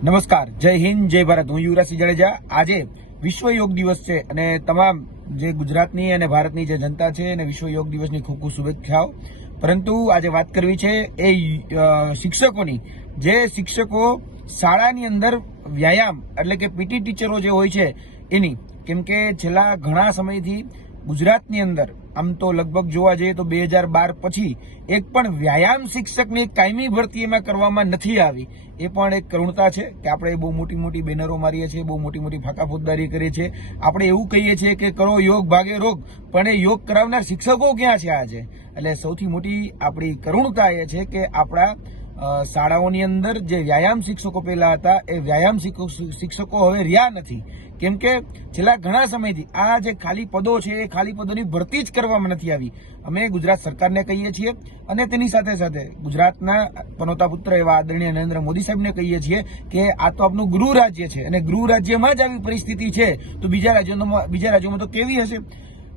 નમસ્કાર, જય હિન્દ, જય ભારત. હું યુવરાજસિંહ જાડેજા. આજે વિશ્વ યોગ દિવસ છે અને તમામ જે ગુજરાતની અને ભારતની જે જનતા છે અને વિશ્વ યોગ દિવસની ખૂબ ખૂબ શુભેચ્છાઓ. પરંતુ આજે વાત કરવી છે એ શિક્ષકોની. જે શિક્ષકો શાળાની અંદર વ્યાયામ એટલે કે પીટી ટીચરો જે હોય છે એની. કેમ કે છેલ્લા ઘણા સમયથી ગુજરાતની અંદર, આમ તો લગભગ જોવા જઈએ તો બે હજાર બાર પછી એક પણ વ્યાયામ શિક્ષકની કાયમી ભરતી એમાં કરવામાં નથી આવી. એ પણ એક કરુણતા છે કે આપણે બહુ મોટી મોટી બેનરો મારીએ છીએ, બહુ મોટી મોટી ફાકાફોંદારી કરીએ છીએ. આપણે એવું કહીએ છીએ કે કરો યોગ, ભાગે રોગ, પણ એ યોગ કરાવનાર શિક્ષકો ક્યાં છે આજે? એટલે સૌથી મોટી આપણી કરુણતા એ છે કે આપણા શાળાઓની અંદર જે વ્યાયામ શિક્ષકો પહેલા હતા, એ વ્યાયામ શિક્ષકો હવે રહ્યા નથી. કેમ કે છેલ્લા ઘણા સમયથી આ જે ખાલી પદો છે, એ ખાલી પદોની ભરતી જ કરવામાં નથી આવી. અમે ગુજરાત સરકારને કહીએ છીએ અને તેની સાથે સાથે ગુજરાતના પનોતા પુત્ર એવા આદરણીય નરેન્દ્ર મોદી સાહેબને કહીએ છીએ કે આ તો આપનું ગૃહ રાજ્ય છે અને ગૃહ રાજ્યમાં જ આવી પરિસ્થિતિ છે. તો બીજા રાજ્યોમાં બીજા રાજ્યોમાં તો કેવી હશે?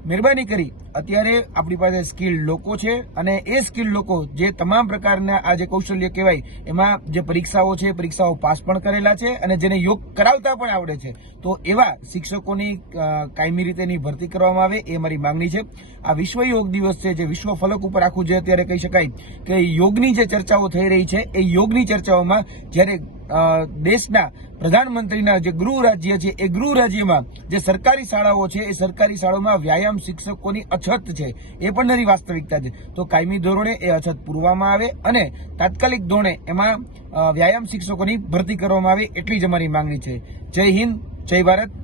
મહેરબાની કરી. અત્યારે આપણી પાસે સ્કિલ લોકો છે અને એ સ્કિલ લોકો જે તમામ પ્રકારના આ જે કૌશલ્ય કહેવાય, એમાં જે પરીક્ષાઓ છે, પરીક્ષાઓ પાસ પણ કરેલા છે અને જેને યોગ કરાવતા પણ આવડે છે. તો એવા શિક્ષકોની કાયમી રીતેની ભરતી કરવામાં આવે એ મારી માંગણી છે. આ વિશ્વ યોગ દિવસ છે, જે વિશ્વ ફલક ઉપર આખું જે અત્યારે કહી શકાય કે યોગની જે ચર્ચાઓ થઈ રહી છે, એ યોગની ચર્ચાઓમાં જ્યારે દેશના પ્રધાનમંત્રીના જે ગૃહ રાજ્ય છે, એ ગૃહ રાજ્યમાં જે સરકારી શાળાઓ છે, એ સરકારી શાળાઓમાં વ્યાયામ શિક્ષકોની અછત છે, એ પણ નરી વાસ્તવિકતા છે તો કાયમી ધોરણે એ અછત પૂરવામાં આવે અને તાત્કાલિક ધોરણે એમાં વ્યાયામ શિક્ષકોની ભરતી કરવામાં આવે એટલી જ અમારી માંગણી છે. જય હિન્દ, જય ભારત.